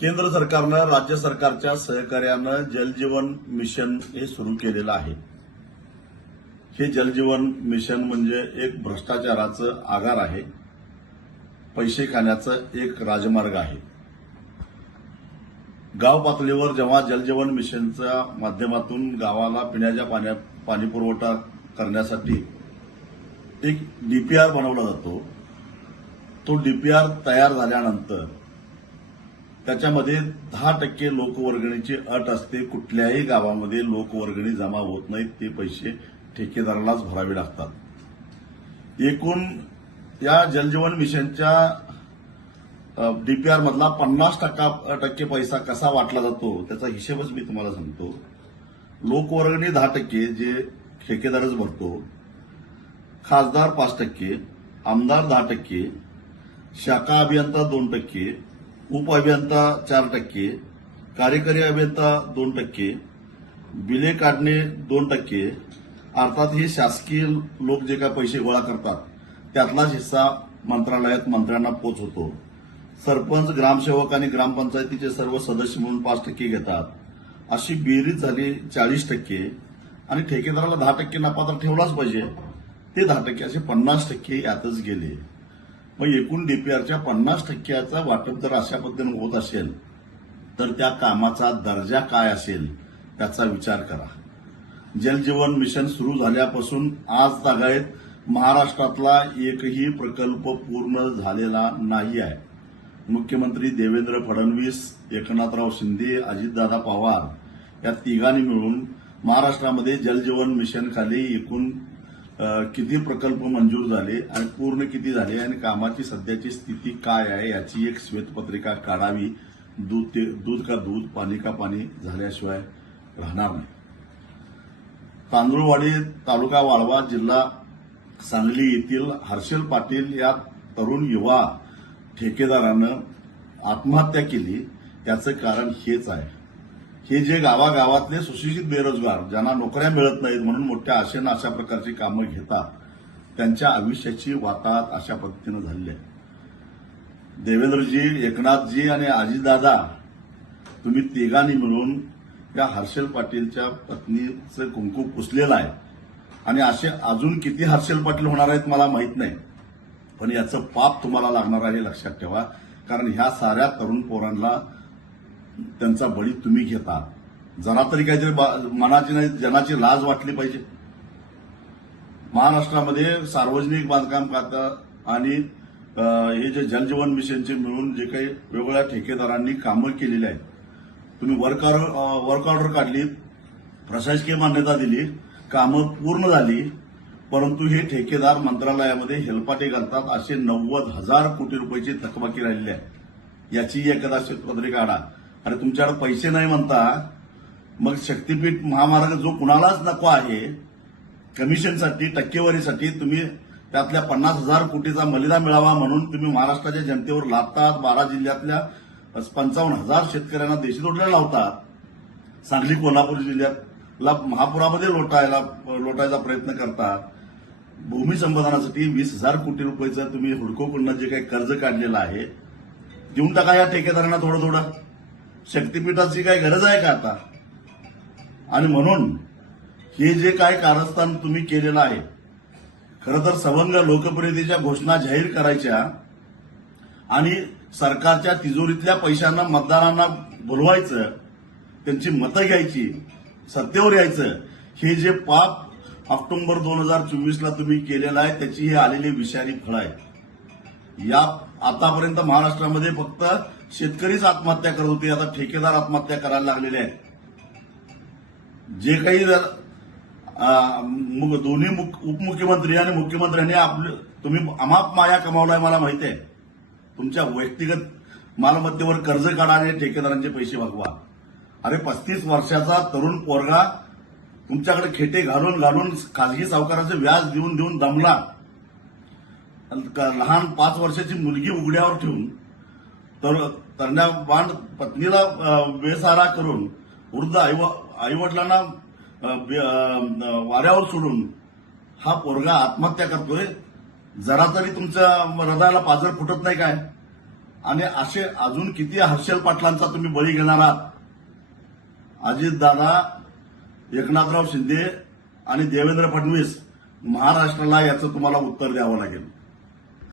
केंद्र सरकारनं राज्य सरकारच्या सहकार्यानं जलजीवन मिशन हे सुरू केलेलं आहे हे जलजीवन मिशन म्हणजे एक भ्रष्टाचाराचं आगार आहे पैसे खाण्याचं एक राजमार्ग आहे गाव पातळीवर जेव्हा जलजीवन मिशनच्या माध्यमातून गावाला पिण्याच्या पाण्या पाणीपुरवठा करण्यासाठी एक डीपीआर बनवला जातो तो डीपीआर तयार झाल्यानंतर त्याच्यामध्ये दहा टक्के लोकवर्गणीची अट असते कुठल्याही गावामध्ये लोकवर्गणी जमा होत नाहीत ते पैसे ठेकेदारालाच भरावे लागतात एकूण या जलजीवन मिशनच्या डीपीआर मधला पन्नास टक्का टक्के पैसा कसा वाटला जातो त्याचा हिशेबच मी तुम्हाला सांगतो लोकवर्गणी दहा टक्के जे ठेकेदारच भरतो खासदार पाच टक्के आमदार दहा टक्के शाखा अभियंता दोन टक्के उप अभियंता चार टक्के कार्यकारी अभियंता दोन टक्के बिले काढणे दोन टक्के अर्थात हे शासकीय लोक जे काय पैसे गोळा करतात त्यातलाच हिस्सा मंत्रालयात मंत्र्यांना पोचवतो होतो सरपंच ग्रामसेवक आणि ग्रामपंचायतीचे सर्व सदस्य म्हणून पाच टक्के घेतात अशी बेरीज झाली चाळीस टक्के आणि ठेकेदाराला दहा टक्के नफा ठेवलाच पाहिजे ते दहा टक्के असे पन्नास टक्के यातच गेले मग एकूण डीपीआरच्या पन्नास टक्क्याचा वाटप जर अशा पद्धतीने होत असेल तर त्या कामाचा दर्जा काय असेल त्याचा विचार करा जलजीवन मिशन सुरू झाल्यापासून आज तागायत महाराष्ट्रातला एकही प्रकल्प पूर्ण झालेला नाही आहे मुख्यमंत्री देवेंद्र फडणवीस एकनाथराव शिंदे अजितदादा पवार या तिघांनी मिळून महाराष्ट्रामध्ये जलजीवन मिशनखाली एकूण किती प्रकल्प मंजूर झाले आणि पूर्ण किती झाले आणि कामाची सध्याची स्थिती काय आहे याची एक श्वेतपत्रिका काढावी दूध ते दूध का दूध पाणी का पाणी झाल्याशिवाय राहणार नाही तांदूळवाडी तालुका वाळवा जिल्हा सांगली येथील हर्षल पाटील या तरुण युवा ठेकेदारानं आत्महत्या केली त्याचं कारण हेच आहे हे जे गावागावातले सुशिक्षित बेरोजगार ज्यांना नोकऱ्या मिळत नाहीत म्हणून मोठ्या आशेनं अशा प्रकारची कामं घेतात त्यांच्या आयुष्याची वाताहत अशा पद्धतीनं झाली आहे देवेंद्रजी एकनाथजी आणि आजीदादा तुम्ही तिघांनी मिळून या हर्षल पाटीलच्या पत्नीचं कुंकू पुसलेलं आहे आणि असे अजून किती हर्षल पाटील होणार आहेत मला माहीत नाही पण याचं पाप तुम्हाला लागणार आहे लक्षात ठेवा कारण ह्या साऱ्या तरुण पोरांना त्यांचा बळी तुम्ही घेता जरा तरी काहीतरी मनाची नाही जनाची लाज वाटली पाहिजे महाराष्ट्रामध्ये सार्वजनिक बांधकाम खातं आणि हे जे जलजीवन मिशनचे मिळून जे काही वेगवेगळ्या ठेकेदारांनी कामं केलेली आहेत तुम्ही वर्क ऑर्डर काढली प्रशासकीय मान्यता दिली कामं पूर्ण झाली परंतु हे ठेकेदार मंत्रालयामध्ये हेलपाटे घालतात असे नव्वद हजार कोटी रुपयाची थकबाकी राहिलेली आहे याची एखादा शेतपत्रिका काढा आणि तुमच्याकडे पैसे नाही म्हणता मग शक्तीपीठ महामार्ग जो कुणालाच नको आहे कमिशनसाठी टक्केवारीसाठी तुम्ही त्यातल्या पन्नास हजार कोटीचा मलिदा मिळावा म्हणून तुम्ही महाराष्ट्राच्या जनतेवर लादतात बारा जिल्ह्यातल्या पंचावन्न हजार शेतकऱ्यांना देशी तोडला लावतात सांगली कोल्हापूर जिल्ह्यातला महापुरामध्ये लोटायला लोटायचा प्रयत्न करतात भूमी संपादनासाठी वीस हजार कोटी रुपयेचं तुम्ही हुडकोकडनं जे काही कर्ज काढलेलं आहे देऊन टाका या ठेकेदारांना थोडं थोडं शक्तिपीठाची काही गरज आहे का आता आणि म्हणून हे जे काय कारस्थान तुम्ही केलेलं आहे खरं तर सवंग लोकप्रियतेच्या घोषणा जाहीर करायच्या आणि सरकारच्या तिजोरीतल्या पैशांना मतदारांना बोलवायचं त्यांची मतं घ्यायची सत्तेवर यायचं हे जे पाप ऑक्टोबर दोन हजार चोवीसला तुम्ही केलेलं आहे त्याची हे आलेली विषारी फळ आहे या आतापर्यंत महाराष्ट्रामध्ये फक्त शेतकरीच आत्महत्या करत होते आता ठेकेदार आत्महत्या करायला लागलेले आहेत जे काही दोन्ही उपमुख्यमंत्री आणि मुख्यमंत्र्यांनी आपलं तुम्ही अमाप माया कमावलाय मला माहिती आहे तुमच्या व्यक्तिगत मालमत्तेवर कर्ज काढा आणि ठेकेदारांचे पैसे भागवा अरे पस्तीस वर्षाचा तरुण पोरगा तुमच्याकडे खेटे घालून घालून खासगी सावकाराचं व्याज देऊन देऊन दमला लहान पाच वर्षाची मुलगी उघड्यावर ठेवून तर कन्याबाण पत्नीला बेसारा करून वृद्ध आई आईवडिलांना वाऱ्यावर सोडून हा पोरगा आत्महत्या करतोय जरा तरी तुमच्या हृदयाला पाजर फुटत नाही काय आणि असे अजून किती हर्षल पाटलांचा तुम्ही बळी घेणार आहात अजितदादा एकनाथराव शिंदे आणि देवेंद्र फडणवीस महाराष्ट्राला याचं तुम्हाला उत्तर द्यावं लागेल